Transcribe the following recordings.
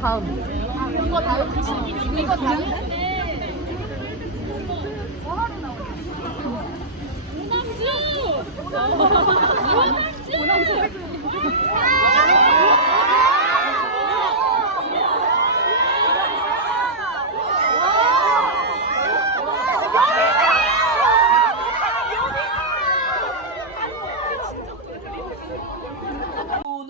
다음. 이거 다음? 이거 다음?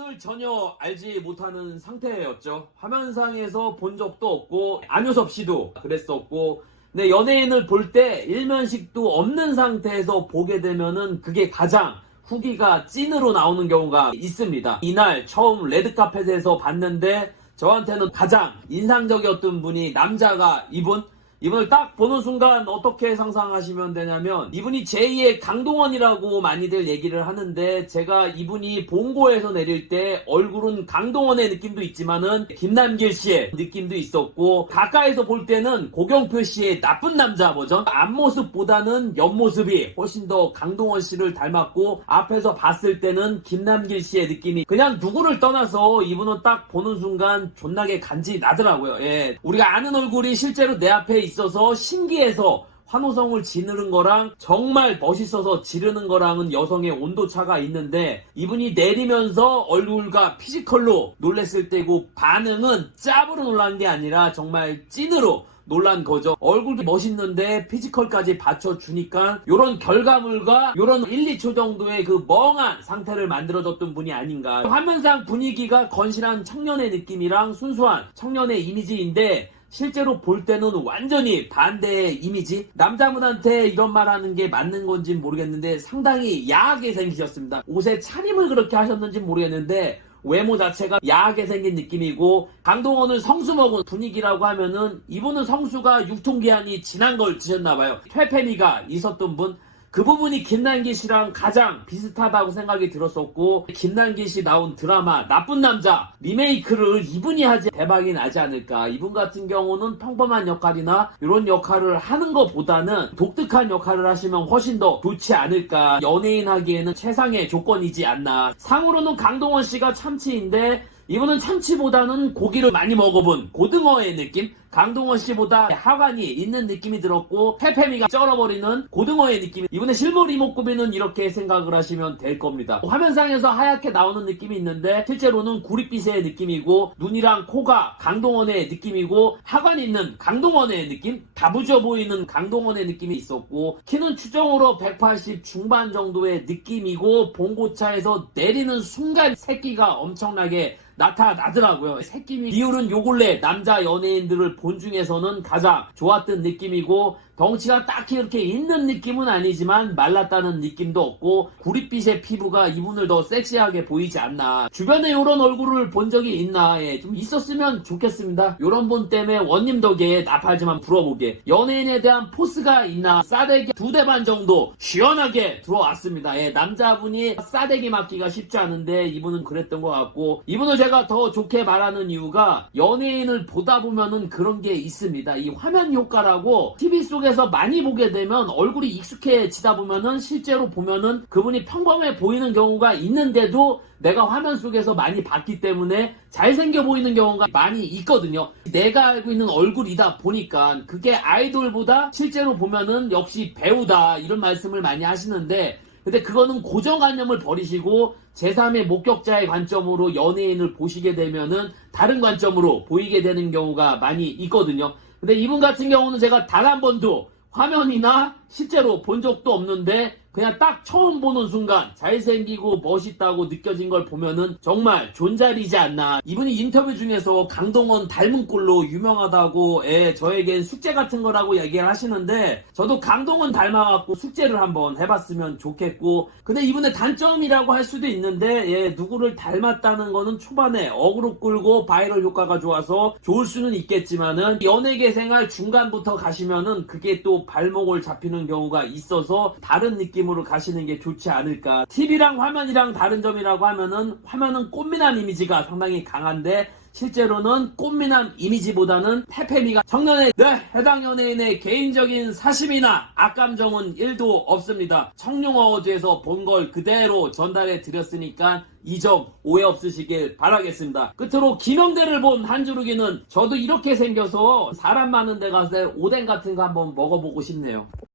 을 전혀 알지 못하는 상태였죠. 화면상에서 본 적도 없고 안효섭 씨도 그랬었고, 근데 연예인을 볼 때 일면식도 없는 상태에서 보게 되면은 그게 가장 후기가 찐으로 나오는 경우가 있습니다. 이날 처음 레드카펫에서 봤는데 저한테는 가장 인상적이었던 분이 남자가 이분을 딱 보는 순간 어떻게 상상하시면 되냐면, 이분이 제2의 강동원이라고 많이들 얘기를 하는데, 제가 이분이 본고에서 내릴 때 얼굴은 강동원의 느낌도 있지만은 김남길 씨의 느낌도 있었고, 가까이서 볼 때는 고경표 씨의 나쁜 남자 버전, 앞모습보다는 옆모습이 훨씬 더 강동원 씨를 닮았고, 앞에서 봤을 때는 김남길 씨의 느낌이, 그냥 누구를 떠나서 이분은 딱 보는 순간 존나게 간지 나더라고요. 예. 우리가 아는 얼굴이 실제로 내 앞에 있어서 신기해서 환호성을 지르는 거랑 정말 멋있어서 지르는 거랑은 여성의 온도차가 있는데, 이분이 내리면서 얼굴과 피지컬로 놀랬을 때고, 반응은 짭으로 놀란 게 아니라 정말 찐으로 놀란 거죠. 얼굴이 멋있는데 피지컬까지 받쳐주니까 요런 결과물과 요런 1, 2초 정도의 그 멍한 상태를 만들어줬던 분이 아닌가. 화면상 분위기가 건실한 청년의 느낌이랑 순수한 청년의 이미지인데, 실제로 볼 때는 완전히 반대의 이미지? 남자분한테 이런 말 하는 게 맞는 건지 모르겠는데 상당히 야하게 생기셨습니다. 옷의 차림을 그렇게 하셨는지 모르겠는데 외모 자체가 야하게 생긴 느낌이고, 강동원은 성수 먹은 분위기라고 하면은 이분은 성수가 유통기한이 지난 걸 드셨나봐요. 퇴폐미가 있었던 분, 그 부분이 김남길 씨랑 가장 비슷하다고 생각이 들었었고, 김남길 씨 나온 드라마 나쁜 남자 리메이크를 이분이 하지 대박이 나지 않을까. 이분 같은 경우는 평범한 역할이나 이런 역할을 하는 것보다는 독특한 역할을 하시면 훨씬 더 좋지 않을까. 연예인 하기에는 최상의 조건이지 않나. 상으로는 강동원 씨가 참치인데, 이분은 참치보다는 고기를 많이 먹어본 고등어의 느낌? 강동원 씨보다 하관이 있는 느낌이 들었고, 페페미가 쩔어버리는 고등어의 느낌. 이분의 실물 이목구비는 이렇게 생각을 하시면 될 겁니다. 화면상에서 하얗게 나오는 느낌이 있는데 실제로는 구릿빛의 느낌이고, 눈이랑 코가 강동원의 느낌이고, 하관이 있는 강동원의 느낌? 다부져 보이는 강동원의 느낌이 있었고, 키는 추정으로 180 중반 정도의 느낌이고, 봉고차에서 내리는 순간 새끼가 엄청나게 나타나더라고요. 새끼 비율은 요 근래 남자 연예인들을 본 중에서는 가장 좋았던 느낌이고, 덩치가 딱히 이렇게 있는 느낌은 아니지만 말랐다는 느낌도 없고, 구릿빛의 피부가 이분을 더 섹시하게 보이지 않나. 주변에 이런 얼굴을 본 적이 있나. 예, 좀 있었으면 좋겠습니다. 이런 분 때문에 원님 덕에 나팔지만 불어보게. 연예인에 대한 포스가 있나. 싸대기 2대 반 정도 시원하게 들어왔습니다. 예, 남자분이 싸대기 맞기가 쉽지 않은데 이분은 그랬던 것 같고, 이분을 제가 더 좋게 말하는 이유가 연예인을 보다 보면은 그런 게 있습니다. 이 화면 효과라고, TV 속에서 많이 보게 되면 얼굴이 익숙해지다 보면은 실제로 보면은 그분이 평범해 보이는 경우가 있는데도 내가 화면 속에서 많이 봤기 때문에 잘생겨 보이는 경우가 많이 있거든요. 내가 알고 있는 얼굴이다 보니까 그게 아이돌보다 실제로 보면은 역시 배우다 이런 말씀을 많이 하시는데, 근데 그거는 고정관념을 버리시고 제3의 목격자의 관점으로 연예인을 보시게 되면은 다른 관점으로 보이게 되는 경우가 많이 있거든요. 근데 이분 같은 경우는 제가 단 한 번도 화면이나 실제로 본 적도 없는데, 그냥 딱 처음 보는 순간 잘생기고 멋있다고 느껴진 걸 보면은 정말 존잘이지 않나. 이분이 인터뷰 중에서 강동원 닮은 꼴로 유명하다고 저에겐 숙제 같은 거라고 얘기를 하시는데, 저도 강동원 닮아갖고 숙제를 한번 해봤으면 좋겠고, 근데 이분의 단점이라고 할 수도 있는데, 누구를 닮았다는 거는 초반에 어그로 끌고 바이럴 효과가 좋아서 좋을 수는 있겠지만은, 연예계 생활 중간부터 가시면은 그게 또 발목을 잡히는 경우가 있어서 다른 느낌으로 느낌으로 가시는 게 좋지 않을까. TV랑 화면이랑 다른 점이라고 하면은 화면은 꽃미남 이미지가 상당히 강한데 실제로는 꽃미남 이미지보다는 페페미가 청년의 해당 연예인의 개인적인 사심이나 악감정은 1도 없습니다. 청룡어워즈에서 본 걸 그대로 전달해 드렸으니까 이 점 오해 없으시길 바라겠습니다. 끝으로 김영대를 본 한주르기는 저도 이렇게 생겨서 사람 많은 데 가서 오뎅 같은 거 한번 먹어보고 싶네요.